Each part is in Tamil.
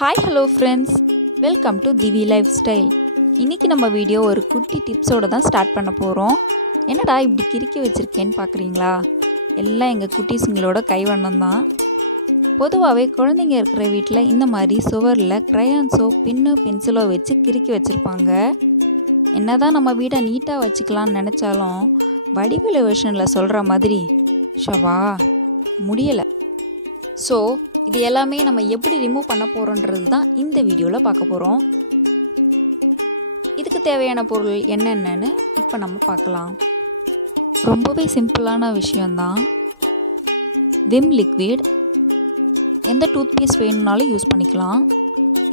Hi hello friends, welcome to Divi lifestyle. இன்றைக்கி நம்ம வீடியோ ஒரு குட்டி டிப்ஸோடு தான் ஸ்டார்ட் பண்ண போகிறோம். என்னடா இப்படி கிறுக்கி வச்சுருக்கேன்னு பார்க்குறீங்களா? எல்லாம் எங்கள் குட்டீஸுங்களோட கைவண்ணம் தான். பொதுவாகவே குழந்தைங்க இருக்கிற வீட்டில் இந்த மாதிரி சுவரில் க்ரையான்ஸோ பின்னோ பென்சிலோ வச்சு கிறுக்கி வச்சுருப்பாங்க. என்ன தான் நம்ம வீடை நீட்டாக வச்சுக்கலான்னு நினச்சாலும் வடிவேலு வெர்ஷனில் சொல்கிற மாதிரி ஷவா முடியலை. ஸோ இது எல்லாமே நம்ம எப்படி ரிமூவ் பண்ண போகிறோன்றது தான் இந்த வீடியோவில் பார்க்க போகிறோம். இதுக்கு தேவையான பொருள் என்னென்னு இப்போ நம்ம பார்க்கலாம். ரொம்பவே சிம்பிளான விஷயந்தான். விம் லிக்விட், எந்த டூத் பேஸ்ட் வேணும்னாலும் யூஸ் பண்ணிக்கலாம்.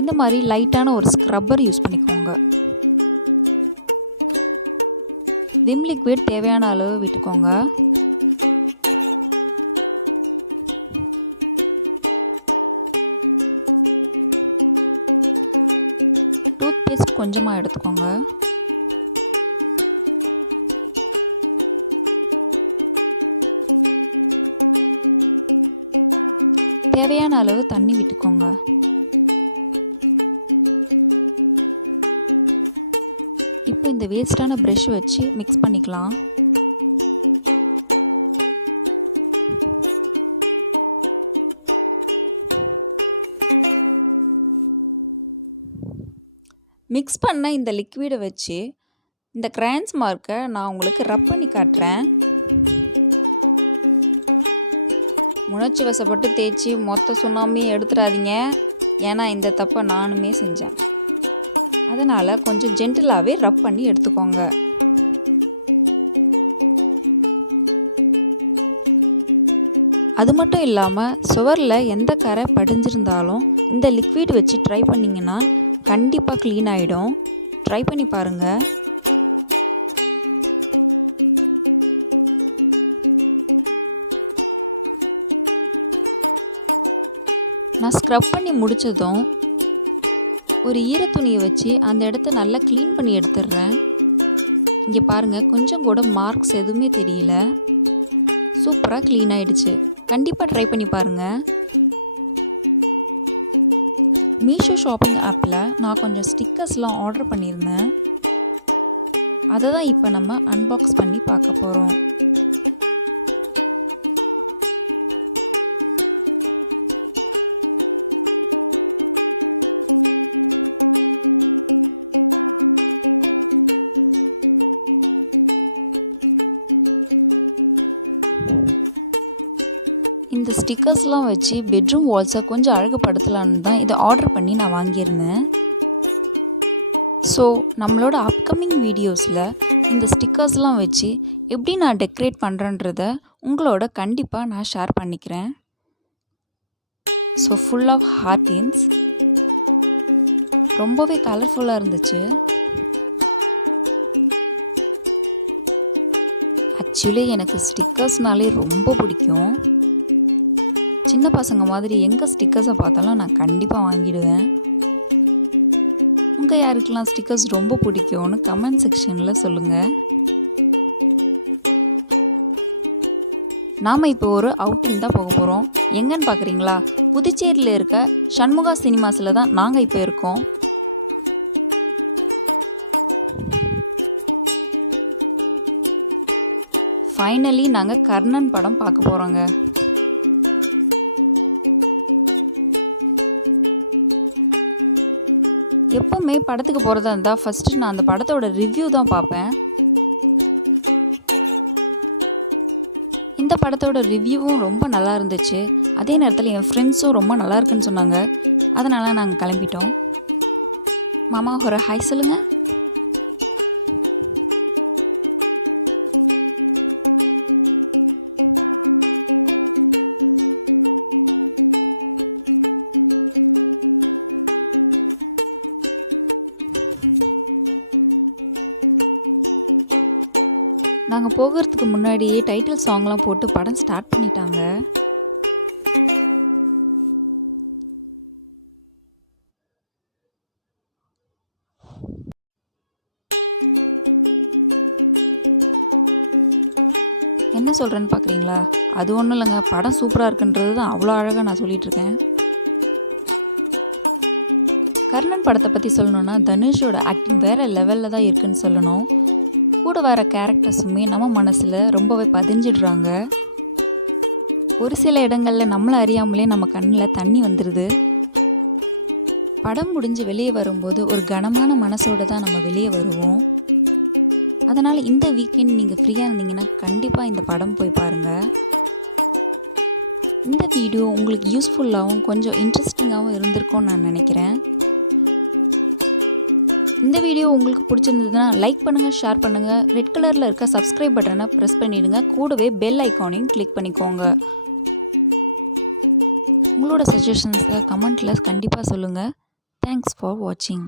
இந்த மாதிரி லைட்டான ஒரு ஸ்க்ரப்பர் யூஸ் பண்ணிக்கோங்க. விம் லிக்விட் தேவையான அளவு விட்டுக்கோங்க. டூத் பேஸ்ட் கொஞ்சமாக எடுத்துக்கோங்க. தேவையான அளவு தண்ணி விட்டுக்கோங்க. இப்போ இந்த வேஸ்டான ப்ரஷ் வச்சு மிக்ஸ் பண்ணிக்கலாம். மிக்ஸ் பண்ண இந்த லிக்விடை வச்சு இந்த க்ரையான்ஸ் மார்க்கை நான் உங்களுக்கு ரப் பண்ணி காட்டுறேன். உணர்ச்சி வசப்பட்டு தேய்ச்சி மொத்த சுண்ணாமையும் எடுத்துடாதீங்க. ஏன்னா இந்த தப்பை நானுமே செஞ்சேன். அதனால் கொஞ்சம் ஜென்டிலாகவே ரப் பண்ணி எடுத்துக்கோங்க. அது மட்டும் இல்லாமல் சுவரில் எந்த கரை படிஞ்சிருந்தாலும் இந்த லிக்விட் வச்சு ட்ரை பண்ணிங்கன்னா கண்டிப்பாக க்ளீன் ஆகிடும். ட்ரை பண்ணி பாருங்கள். நான் ஸ்க்ரப் பண்ணி முடித்ததும் ஒரு ஈரத்துணியை வச்சு அந்த இடத்த நல்லா க்ளீன் பண்ணி எடுத்துடுறேன். இங்கே பாருங்கள், கொஞ்சம் கூட மார்க்ஸ் எதுவுமே தெரியல. சூப்பராக க்ளீன் ஆகிடுச்சு. கண்டிப்பாக ட்ரை பண்ணி பாருங்கள். மீஷோ ஷாப்பிங் ஆப்பில் நான் கொஞ்சம் ஸ்டிக்கர்ஸ்லாம் ஆர்டர் பண்ணியிருந்தேன். அதை தான் இப்போ நம்ம அன்பாக்ஸ் பண்ணி பார்க்க போகிறோம். இந்த ஸ்டிக்கர்ஸ்லாம் வச்சு பெட்ரூம் வால்ஸை கொஞ்சம் அழகுபடுத்தலான்னு தான் இதை ஆர்டர் பண்ணி நான் வாங்கியிருந்தேன். ஸோ நம்மளோட அப்கமிங் வீடியோஸில் இந்த ஸ்டிக்கர்ஸ்லாம் வச்சு எப்படி நான் டெக்கரேட் பண்ணுறேன்றத உங்களோட கண்டிப்பாக நான் ஷேர் பண்ணிக்கிறேன். ஸோ ஃபுல் ஆஃப் ஹார்டின்ஸ், ரொம்பவே கலர்ஃபுல்லாக இருந்துச்சு. ஆக்சுவலி எனக்கு ஸ்டிக்கர்ஸ்னாலே ரொம்ப பிடிக்கும். சின்ன பசங்க மாதிரி எங்கே ஸ்டிக்கர்ஸை பார்த்தாலும் நான் கண்டிப்பாக வாங்கிடுவேன். உங்கள் யாருக்கெல்லாம் ஸ்டிக்கர்ஸ் ரொம்ப பிடிக்கும்னு கமெண்ட் செக்ஷனில் சொல்லுங்கள். நாம் இப்போ ஒரு அவுட்டிங் தான் போக போகிறோம். எங்கன்னு பார்க்குறீங்களா? புதுச்சேரியில் இருக்க சண்முகா சினிமாஸில் தான் நாங்கள் இப்போ இருக்கோம். ஃபைனலி நாங்கள் கர்ணன் படம் பார்க்க போகிறோங்க. எப்போவுமே படத்துக்கு போகிறதா இருந்தால் ஃபஸ்ட்டு நான் அந்த படத்தோட ரிவ்யூ தான் பார்ப்பேன். இந்த படத்தோட ரிவ்யூவும் ரொம்ப நல்லா இருந்துச்சு. அதே நேரத்தில் என் ஃப்ரெண்ட்ஸும் ரொம்ப நல்லா இருக்குன்னு சொன்னாங்க. அதனால் நாங்கள் கிளம்பிட்டோம். மாமா ஒரு ஹாய் சொல்லுங்கள். நாங்கள் போகிறதுக்கு முன்னாடியே டைட்டில் சாங்லாம் போட்டு படம் ஸ்டார்ட் பண்ணிட்டாங்க. என்ன சொல்கிறேன்னு பார்க்குறீங்களா? அது ஒன்றும் இல்லைங்க, படம் சூப்பராக இருக்குன்றது தான் அவ்வளோ அழகாக நான் சொல்லிகிட்ருக்கேன். கர்ணன் படத்தை பற்றி சொல்லணுன்னா தனுஷோட ஆக்டிங் வேறு லெவலில் தான் இருக்குதுன்னு சொல்லணும். கூட வர கேரக்டர்ஸுமே நம்ம மனசில் ரொம்பவே பதிஞ்சிடுறாங்க. ஒரு சில இடங்களில் நம்மளை அறியாமலே நம்ம கண்ணில் தண்ணி வந்துடுது. படம் முடிஞ்சு வெளியே வரும்போது ஒரு கனமான மனசோடு தான் நம்ம வெளியே வருவோம். அதனால் இந்த வீக்கெண்ட் நீங்கள் ஃப்ரீயாக இருந்தீங்கன்னா கண்டிப்பாக இந்த படம் போய் பாருங்கள். இந்த வீடியோ உங்களுக்கு யூஸ்ஃபுல்லாகவும் கொஞ்சம் இன்ட்ரெஸ்டிங்காகவும் இருந்திருக்கும்னு நான் நினைக்கிறேன். இந்த வீடியோ உங்களுக்கு பிடிச்சிருந்ததுன்னா லைக் பண்ணுங்கள், ஷேர் பண்ணுங்கள். ரெட் கலரில் இருக்க சப்ஸ்கிரைப் பட்டனை ப்ரெஸ் பண்ணிவிடுங்க. கூடவே பெல் ஐக்கானையும் கிளிக் பண்ணிக்கோங்க. உங்களோட சஜஷன்ஸை கமெண்ட்டில் கண்டிப்பாக சொல்லுங்கள். தேங்க்ஸ் ஃபார் வாட்சிங்.